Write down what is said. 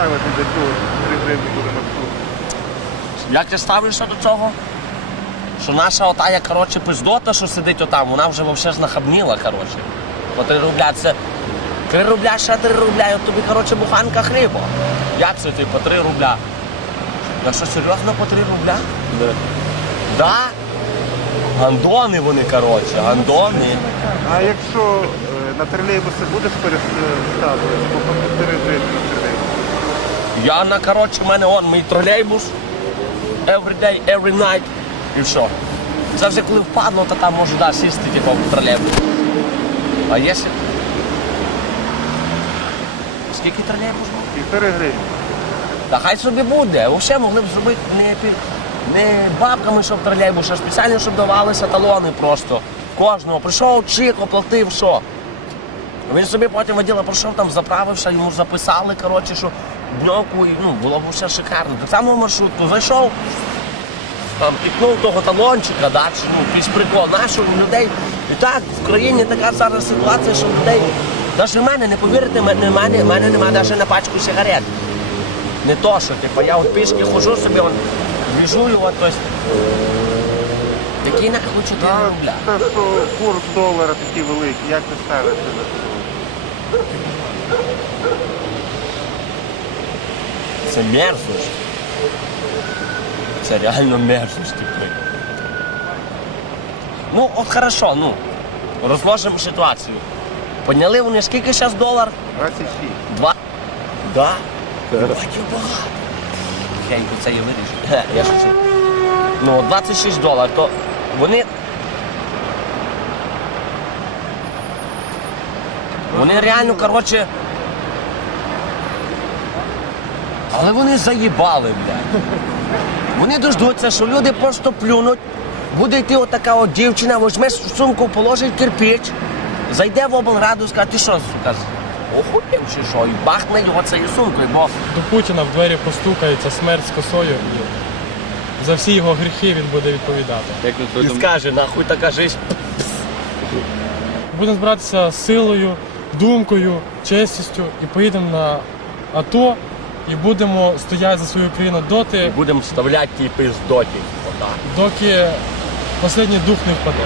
ставити до цього 3 гривні буде маршрут? Як ти ставишся до цього? Що наша отая, коротше, пиздота, що сидить отам, вона вже взагалі знахабніла, коротше. По 3 рубля це 3 рубля, ще 3 рубля, і от тобі, коротше, буханка хліба. Як це ти по 3 рубля? На що серйозно по 3 рубля? Да? Гандони вони, коротше, гандони. А якщо е, на тролейбуси будеш переставити, то по 4 гривні на тролейбус. Я на коротше, в мене он мій тролейбус. Every day, every night. І все. Це вже коли впадло, то там можу да, сісти типу, в тролейбус. А якщо. Скільки тролейбус був? Півтори гривні. Та хай собі буде. Взагалі могли б зробити не, не бабками, щоб тролейбус, а спеціально, щоб давалися талони просто. Кожного. Прийшов, чик, оплатив, що. Він собі потім воділа пройшов там, заправився, йому записали, коротше, що дньовку, і ну, було б все шикарно. Так само маршрутку зайшов, там пікнув того талончика, да, чи, ну, якийсь прикол. Нашу людей. І так, в країні така зараз ситуація, що людей. Навіть в мене, не повірите, в мене, в мене, в мене немає навіть на пачку сигарет. Не то, що типу, я от пішки ходжу собі, он, біжую, от, тобто. Який нахуй 4 А рубля. те, що курс долара такий великий, як ти ставишся до цього? Це мерзость. Це реально мерзость, типу. Ну, от хорошо, ну. Розложимо ситуацію. Підняли вони скільки зараз долар? 26. Два. Да? Батьків багато. Хенько, це я вирішу. Я шучу. Ну, 26 доларів, то вони. Вони реально, коротше. Але вони заїбали, блядь. Вони дождуться, що люди просто плюнуть. Буде йти отака от дівчина, візьме в сумку, положить кирпич, зайде в облраду, скаже, ти що, сука, охуєв чи що? І бахне його цією сумкою, бо До Путіна в двері постукається смерть з косою. І за всі його гріхи він буде відповідати. і скаже, нахуй така жизнь. Будемо збиратися силою, думкою, честістю і поїдемо на АТО і будемо стояти за свою країну доти, Будемо вставляти ті пиздоті. Доки останній дух не впаде.